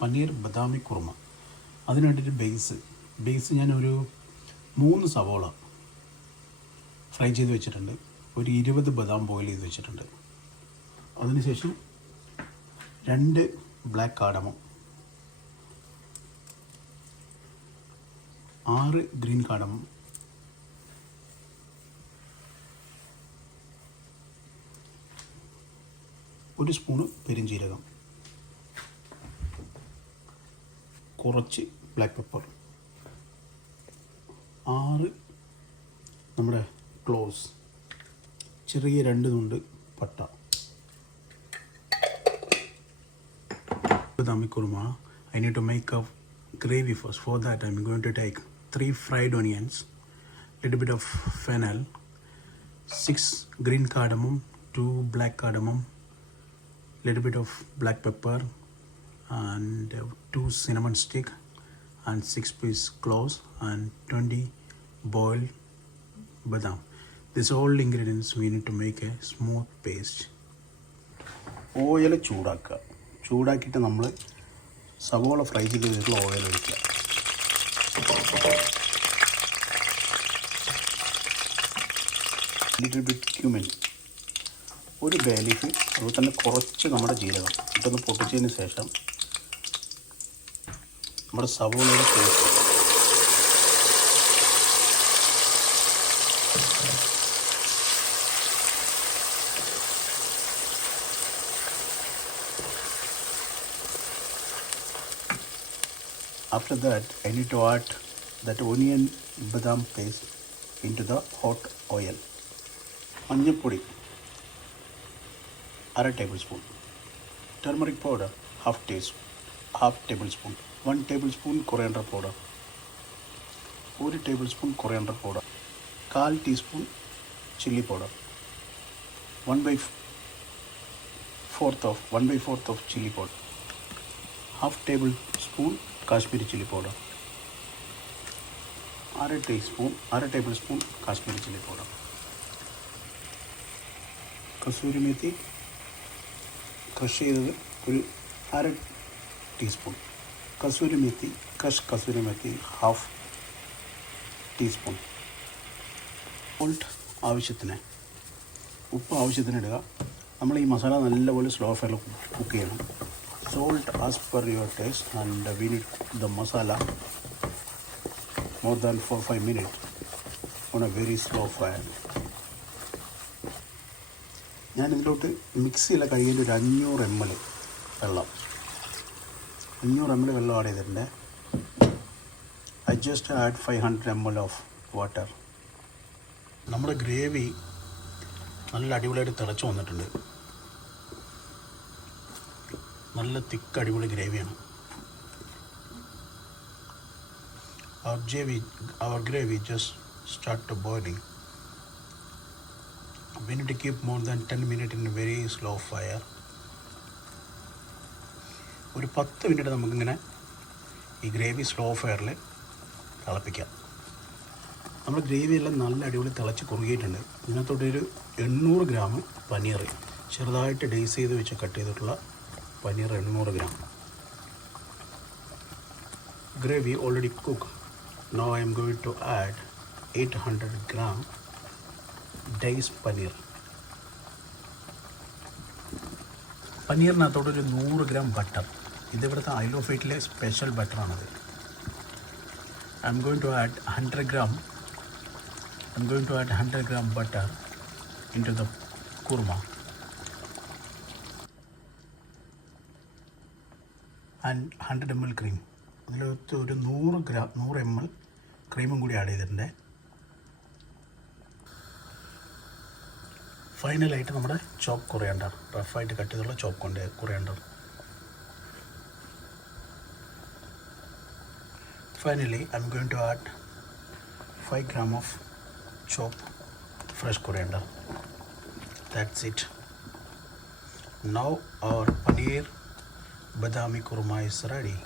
പനീർ ബദാമി കുറുമ. അതിന് വേണ്ടിയിട്ട് ബേസ് ഞാനൊരു 3 സവോള ഫ്രൈ ചെയ്ത് വെച്ചിട്ടുണ്ട്. ഒരു 20 ബദാം ബോയിൽ ചെയ്ത് വെച്ചിട്ടുണ്ട്. അതിനുശേഷം 2 black cardamom, 6 green cardamom, 1 spoon പെരിഞ്ജീരകം, കുറച്ച് ബ്ലാക്ക് പെപ്പർ, 6 നമ്മുടെ ക്ലോവ്സ്, ചെറിയ 2 തുണ്ട് പട്ട. Badami kurma, I need to make a gravy first. For that I'm going to take 3 fried onions, little bit of fennel, 6 green cardamom, 2 black cardamom, little bit of black pepper, and 2 cinnamon stick, and 6 piece cloves, and 20 boiled badam. These all ingredients we need to make a smooth paste. Oil ചൂടാക്കിയിട്ട് നമ്മൾ സവോള fry ചെയ്ത് വെച്ചിട്ടുള്ള oil ഒഴിക്കുക. Little bit cumin, ഒരു bay leaf, അതുപോലെ തന്നെ കുറച്ച് നമ്മുടെ ജീരകം ഇട്ടൊന്ന് പൊട്ടിച്ചതിന് ശേഷം നമ്മുടെ സവോളയുടെ paste, after that I need to add that onion badam paste into the hot oil. മഞ്ഞൾപ്പൊടി 1/2 tablespoon, turmeric powder half tablespoon, 1 tablespoon coriander powder, 1 tablespoon coriander powder, 1/4 teaspoon chili powder, 1/4 of chili powder, half tablespoon Kashmiri chilli powder, 1/2 tablespoon Kashmiri chilli powder, kasuri methi crush ചെയ്തത് ഒരു 1/2 teaspoon, kasuri methi ½ teaspoon, salt ആവശ്യത്തിന്, ഉപ്പ് ആവശ്യത്തിന് ഇടുക. നമ്മൾ ഈ മസാല നല്ലപോലെ സ്ലോ ഫയറിൽ കുക്ക് ചെയ്യണം. Salt as per your taste, and we need the masala more than 4-5 minutes on a very slow fire. ഞാൻ ഇതിലോട്ട് മിക്സിയിലെ കഴുകിയിൽ ഒരു 500 ml വെള്ളം ആഡ് ചെയ്തിട്ടുണ്ട്. I just add 500 ml of water. നമ്മുടെ ഗ്രേവി നല്ല അടിപൊളിയായിട്ട് തിളച്ച് വന്നിട്ടുണ്ട്. നല്ല തിക്ക് അടിപൊളി ഗ്രേവിയാണ്. Our gravy just start to boiling. We need to keep more than 10 minutes in a very slow fire. ഒരു 10 മിനിറ്റ് നമുക്കിങ്ങനെ ഈ ഗ്രേവി സ്ലോ ഫയറിൽ തിളപ്പിക്കാം. നമ്മുടെ ഗ്രേവി എല്ലാം നല്ല അടിപൊളി തിളച്ച് കുറുകിയിട്ടുണ്ട്. ഇതിനകത്തോട്ടൊരു 800 ഗ്രാം പനീർ, ചെറുതായിട്ട് ഡേസ് ചെയ്ത് വെച്ച് കട്ട് ചെയ്തിട്ടുള്ള paneer 800 gram. Gravy already cooked. Now I am going to add 800 gram diced paneer. പനീറിനകത്തോട്ടൊരു 100 ഗ്രാം ബട്ടർ. ഇതിവിടുത്തെ ഐൽ ഓഫ് ഫീറ്റിലെ സ്പെഷ്യൽ ബട്ടറാണത്. I am going to add 100 gram butter into the kurma. And 100 ml cream. അതിലകത്ത് ഒരു 100 ml ക്രീമും കൂടി add ചെയ്തിട്ടുണ്ട്. ഫൈനലായിട്ട് നമ്മുടെ ചോപ്പ് കൊറിയാണ്ടർ, റഫായിട്ട് കട്ട് ചെയ്തുള്ള chop coriander. Finally I am going to add 5 gram of chopped fresh coriander. That's it. Now our paneer badami kurma is ready.